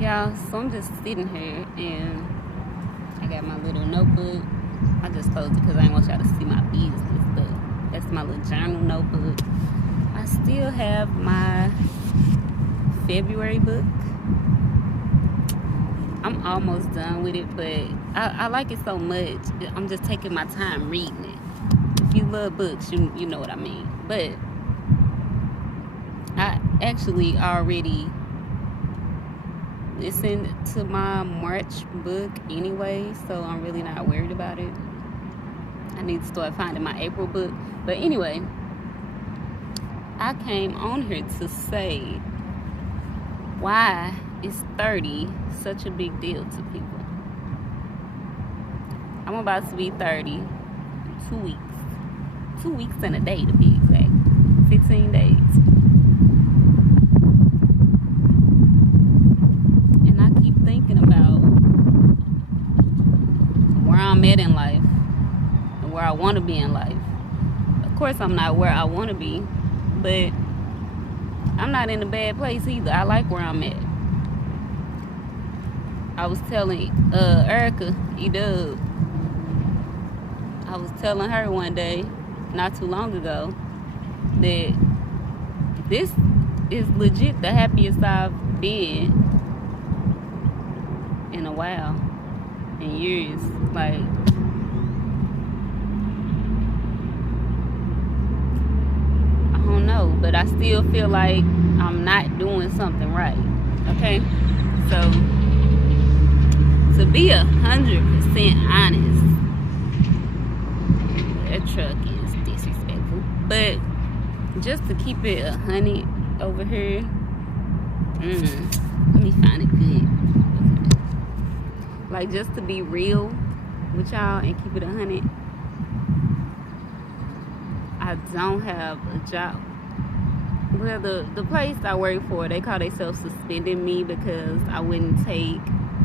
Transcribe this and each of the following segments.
Y'all, so I'm just sitting here and I got my little notebook. I just closed it because I didn't want y'all to see my business, but that's my little journal notebook. I still have my February book. I'm almost done with it, but I like it so much. I'm just taking my time reading it. If you love books, you know what I mean. But I actually already listened to my March book anyway, so I'm really not worried about it. I need to start finding my April book. But anyway, I came on here to say, why is 30 such a big deal to people? I'm about to be 30 in 2 weeks. 2 weeks and a day to be exact. 15 days. And I keep thinking about where I'm at in life and where I want to be in life. Of course, I'm not where I want to be, but I'm not in a bad place either. I like where I'm at. I was telling Erica, E-Dub, I was telling her one day, not too long ago, that this is legit the happiest I've been in a while, in years. Like, I don't know, but I still feel like I'm not doing something right. Okay? So, to be 100% honest, that truck is disrespectful. But just to keep it 100 over here, let me find it good. Like, just to be real with y'all and keep it 100, I don't have a job. Well, the place I work for, they call themselves suspending me because I wouldn't take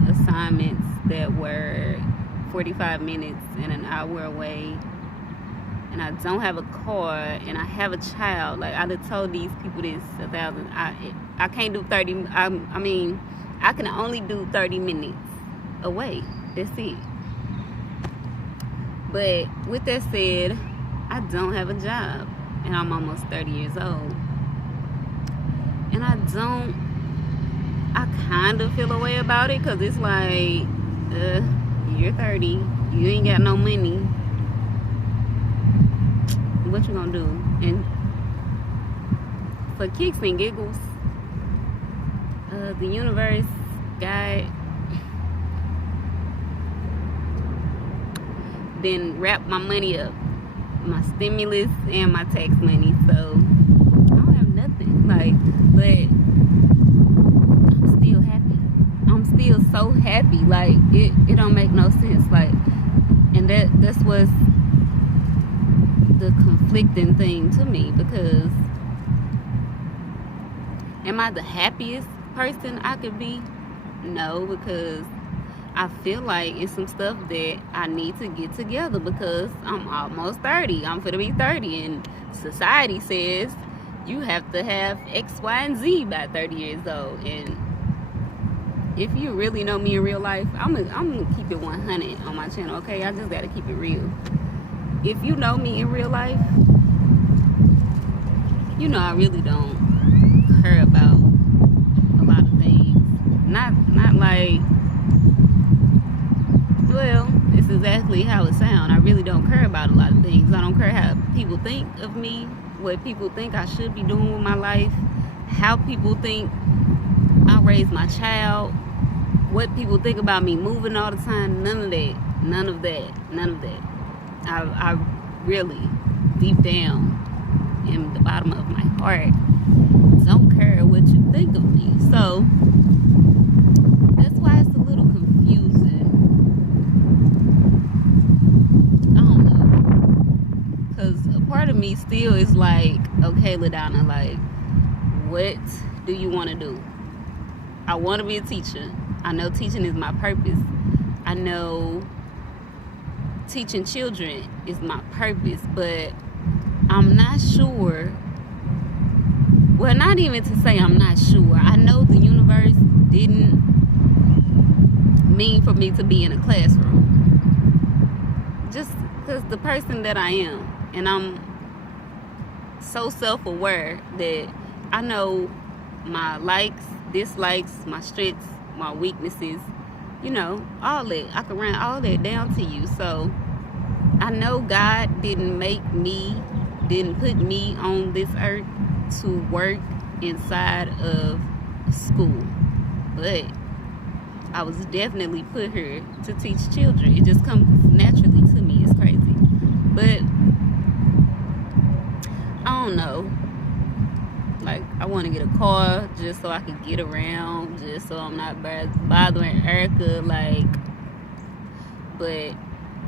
assignments that were 45 minutes and an hour away, and I don't have a car, and I have a child. Like, I'd have told these people this 1,000. I can't do 30. I mean, I can only do 30 minutes away. That's it. But with that said, I don't have a job, and I'm almost 30 years old, and I kind of feel a way about it, because it's like, you're 30, you ain't got no money, what you gonna do? And for kicks and giggles, the universe guy then wrap my money up, my stimulus and my tax money, so I don't have nothing. Like, but I'm still happy. I'm still so happy. Like, it don't make no sense. Like, and that's what's the conflicting thing to me, because am I the happiest person I could be? No, because I feel like it's some stuff that I need to get together, because I'm almost 30. I'm finna be 30, and society says you have to have X, Y, and Z by 30 years old. And if you really know me in real life, I'm gonna keep it 100 on my channel, okay? I just gotta keep it real. If you know me in real life, you know I really don't care about a lot of things. Not like, well, it's exactly how it sounds. I really don't care about a lot of things. I don't care how people think of me, what people think I should be doing with my life, how people think I raise my child, what people think about me moving all the time. None of that. None of that. None of that. I really, deep down in the bottom of my heart, don't care what you think of me. So that's why it's a little confusing. I don't know, because a part of me still is like, okay, LaDonna, like, what do you want to do? I want to be a teacher. I know teaching is my purpose. I know teaching children is my purpose, but I'm not sure. Well, not even to say I'm not sure. I know the universe didn't mean for me to be in a classroom. Just because the person that I am, and I'm so self-aware that I know my likes, dislikes, my strengths, my weaknesses, you know, all that. I can run all that down to you. So I know God didn't put me on this earth to work inside of school, but I was definitely put here to teach children. It just comes naturally to me. It's crazy, but I don't know. Like, I want to get a car just so I can get around, just so I'm not bothering Erica. Like, but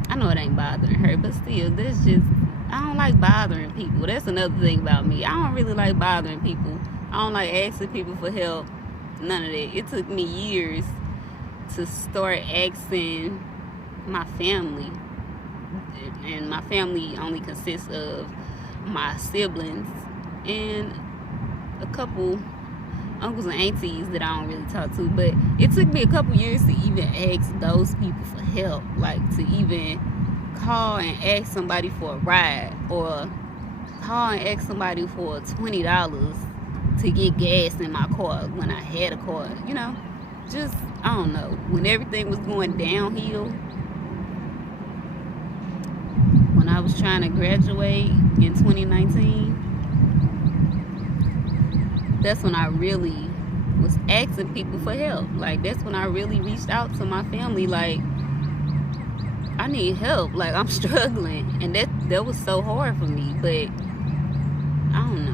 I know it ain't bothering her, but still, that's just, I don't like bothering people. That's another thing about me. I don't really like bothering people. I don't like asking people for help. None of that. It took me years to start asking my family, and my family only consists of my siblings and a couple uncles and aunties that I don't really talk to. But it took me a couple years to even ask those people for help, like to even call and ask somebody for a ride, or call and ask somebody for $20 to get gas in my car when I had a car. You know, just, I don't know, when everything was going downhill, when I was trying to graduate in 2019, that's when I really was asking people for help. Like, that's when I really reached out to my family, like, I need help, like, I'm struggling. And that was so hard for me. But I don't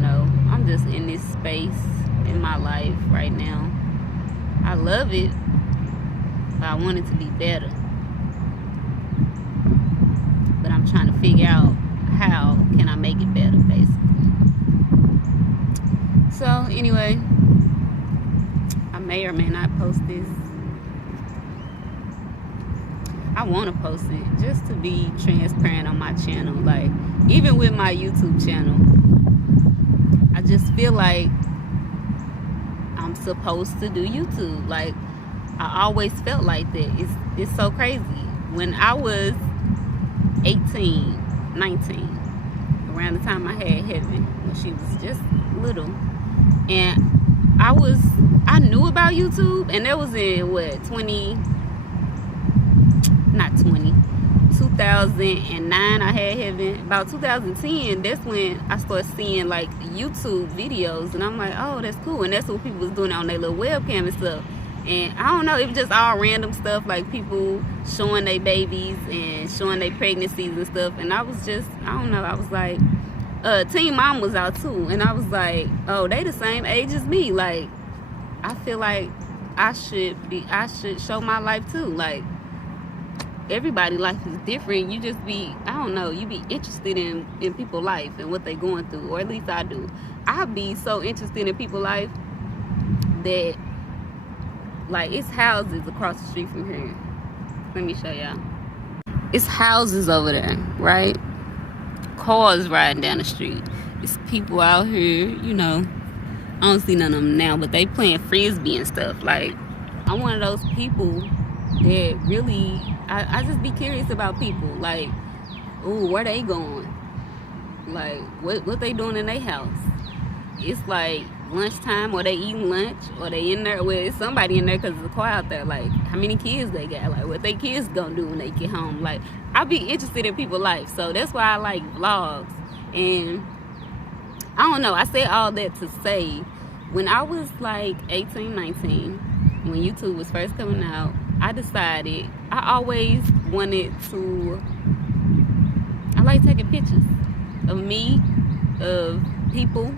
know, I'm just in this space in my life right now. I love it, but I want it to be better. But I'm trying to figure out how can I make it better, basically. So anyway, I may or may not post this. I want to post it just to be transparent on my channel. Like, even with my YouTube channel, I just feel like I'm supposed to do YouTube. Like, I always felt like that. It's so crazy. When I was 18, 19, around the time I had Heaven, when she was just little, and I knew about YouTube, and that was in what, 2009 I had Heaven. About 2010, that's when I started seeing like YouTube videos, and I'm like, oh, that's cool. And that's what people was doing on their little webcam and stuff. And I don't know, it was just all random stuff, like people showing their babies and showing their pregnancies and stuff. And I was just, I don't know, I was like, Teen Mom was out too, and I was like, oh, they the same age as me. Like, I feel like I should show my life too. Like, everybody's life is different. You just be, I don't know, you be interested in people's life and what they going through, or at least I do. I be so interested in people's life that, like, it's houses across the street from here. Let me show y'all. It's houses over there, right? Cars riding down the street. It's people out here, you know. I don't see none of them now, but they playing frisbee and stuff. Like, I'm one of those people that really, I just be curious about people. Like, ooh, where they going? Like, what they doing in their house? It's like lunchtime, or they eating lunch, or they in there with somebody in there because it's quiet out there. Like, how many kids they got? Like, what they kids gonna do when they get home? Like, I be interested in people's life, so that's why I like vlogs. And I don't know, I say all that to say, when I was like 18, 19, when YouTube was first coming out, I decided I always wanted to, I like taking pictures of me, of people,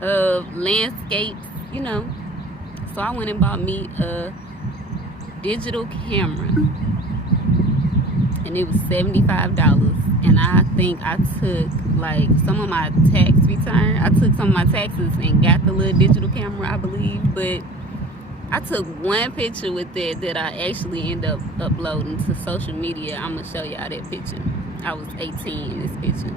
of landscapes, you know. So I went and bought me a digital camera, and it was $75. And I think I took like some of my tax return. I took some of my taxes and got the little digital camera, I believe. But I took one picture with that I actually ended up uploading to social media. I'm gonna show y'all that picture. I was 18 in this picture.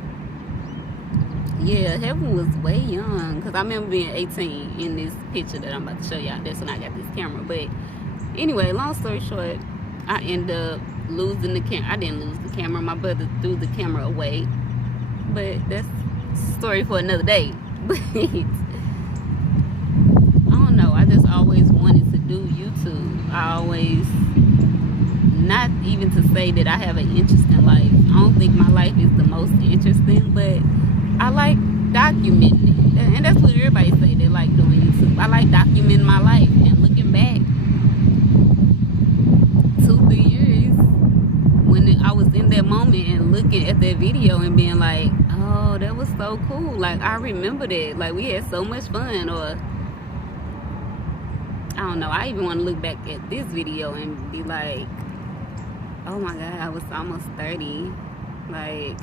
Yeah, heaven was way young. Because I remember being 18 in this picture that I'm about to show y'all. That's when I got this camera. But anyway, long story short, I ended up losing the camera. I didn't lose the camera. My brother threw the camera away. But that's a story for another day. But I don't know. I just always wanted to do YouTube. I always, not even to say that I have an interesting life. I don't think my life is the most interesting, but I like documenting it. And that's what everybody say they like doing YouTube. I like documenting my life and looking back 2-3 years when I was in that moment and looking at that video and being like, oh, that was so cool. Like, I remember that. Like, we had so much fun. Or I don't know. I even want to look back at this video and be like, oh my God, I was almost 30. Like,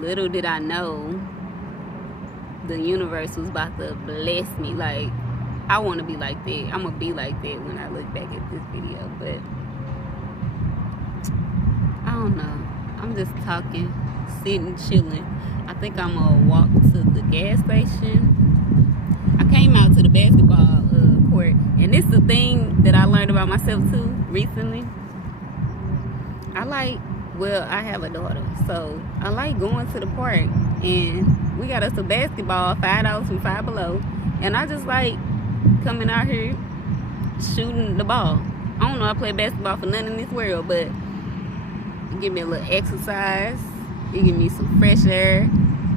little did I know the universe was about to bless me. Like, I want to be like that. I'm going to be like that when I look back at this video. But I don't know. I'm just talking, sitting, chilling. I think I'm going to walk to the gas station. I came out to the basketball court. And this is the thing that I learned about myself too recently. I have a daughter, so I like going to the park, and we got us a basketball, $5 from Five Below, and I just like coming out here shooting the ball. I don't know, I play basketball for nothing in this world, but it give me a little exercise, it give me some fresh air,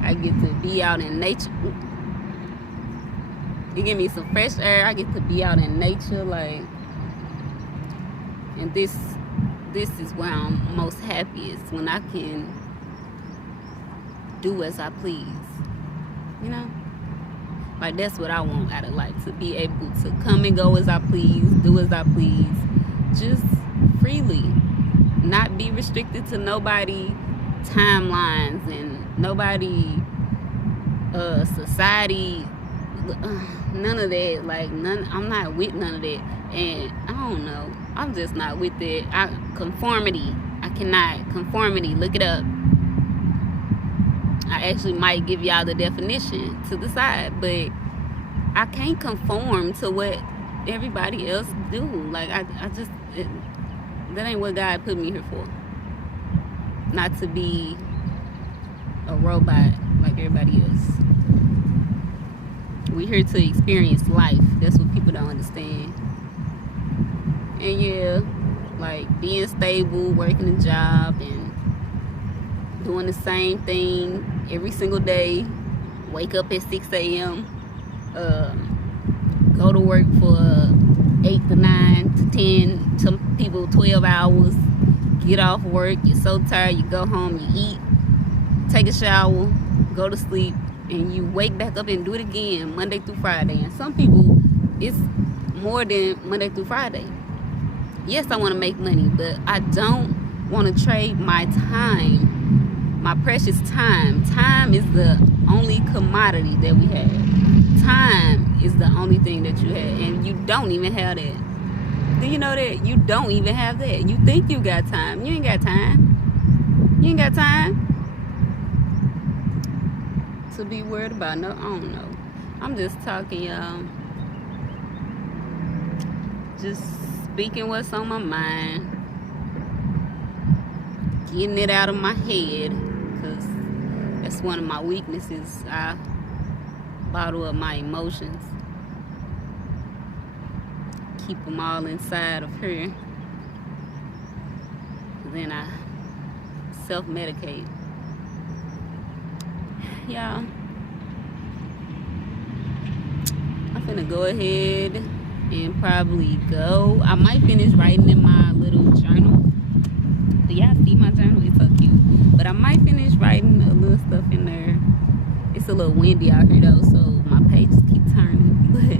I get to be out in nature. It give me some fresh air, I get to be out in nature, like, and this is where I'm most happiest, when I can do as I please, you know? Like, that's what I want out of life, to be able to come and go as I please, do as I please, just freely, not be restricted to nobody timelines and nobody society, none of that. Like, I'm not with none of that. And I don't know, I'm just not with it. Conformity, I cannot. Conformity, look it up. I actually might give y'all the definition to the side, but I can't conform to what everybody else do. Like, that ain't what God put me here for. Not to be a robot like everybody else. We're here to experience life. That's what people don't understand. And yeah, like, being stable, working a job, and doing the same thing every single day. Wake up at 6 a.m. Go to work for 8 to 9 to 10, some people 12 hours. Get off work, you're so tired, you go home, you eat, take a shower, go to sleep, and you wake back up and do it again Monday through Friday. And some people, it's more than Monday through Friday. Yes, I want to make money, but I don't want to trade my time, my precious time. Time is the only commodity that we have. Time is the only thing that you have, and you don't even have that. Do you know that? You don't even have that. You think you got time. You ain't got time. You ain't got time to be worried about. No, I don't know. I'm just talking, y'all. Just speaking what's on my mind, getting it out of my head, because that's one of my weaknesses. I bottle up my emotions, keep them all inside of her, then I self-medicate. Y'all, I'm finna go ahead and probably go. I might finish writing in my little journal. Do y'all see my journal? It's so cute. But I might finish writing a little stuff in there. It's a little windy out here though, so my pages keep turning. But